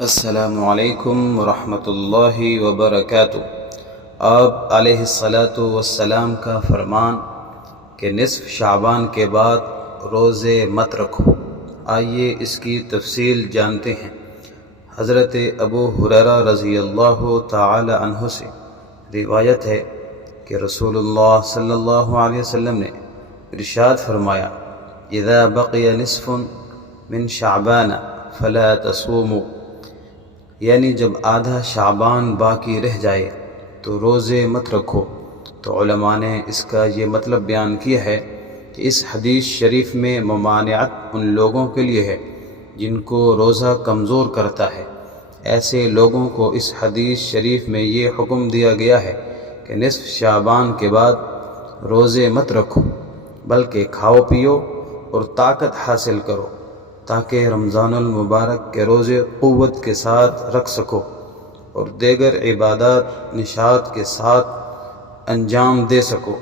السلام علیکم ورحمۃ اللہ وبرکاتہ۔ آپ علیہ الصلاۃ والسلام کا فرمان کہ نصف شعبان کے بعد روزے مت رکھو، آئیے اس کی تفصیل جانتے ہیں۔ حضرت ابو ہریرہ رضی اللہ تعالی عنہ سے روایت ہے کہ رسول اللہ صلی اللہ علیہ وسلم نے ارشاد فرمایا، اذا بقی نصف من شعبان فلا تصوموا، یعنی جب آدھا شعبان باقی رہ جائے تو روزے مت رکھو۔ تو علماء نے اس کا یہ مطلب بیان کیا ہے کہ اس حدیث شریف میں ممانعت ان لوگوں کے لیے ہے جن کو روزہ کمزور کرتا ہے۔ ایسے لوگوں کو اس حدیث شریف میں یہ حکم دیا گیا ہے کہ نصف شعبان کے بعد روزے مت رکھو، بلکہ کھاؤ پیو اور طاقت حاصل کرو تاکہ رمضان المبارک کے روزے قوت کے ساتھ رکھ سکو اور دیگر عبادات نشاط کے ساتھ انجام دے سکو۔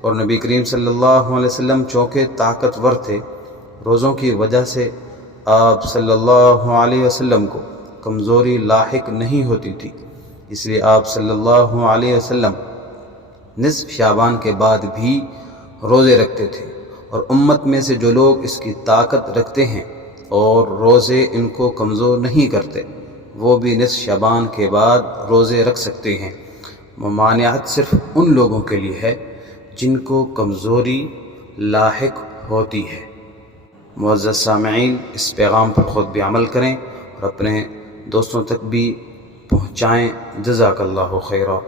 اور نبی کریم صلی اللہ علیہ وسلم چونکہ طاقتور تھے، روزوں کی وجہ سے آپ صلی اللہ علیہ وسلم کو کمزوری لاحق نہیں ہوتی تھی، اس لیے آپ صلی اللہ علیہ وسلم نصف شعبان کے بعد بھی روزے رکھتے تھے۔ اور امت میں سے جو لوگ اس کی طاقت رکھتے ہیں اور روزے ان کو کمزور نہیں کرتے، وہ بھی نصف شعبان کے بعد روزے رکھ سکتے ہیں۔ ممانعت صرف ان لوگوں کے لیے ہے جن کو کمزوری لاحق ہوتی ہے۔ معزز سامعین، اس پیغام پر خود بھی عمل کریں اور اپنے دوستوں تک بھی پہنچائیں۔ جزاک اللہ خیرہ۔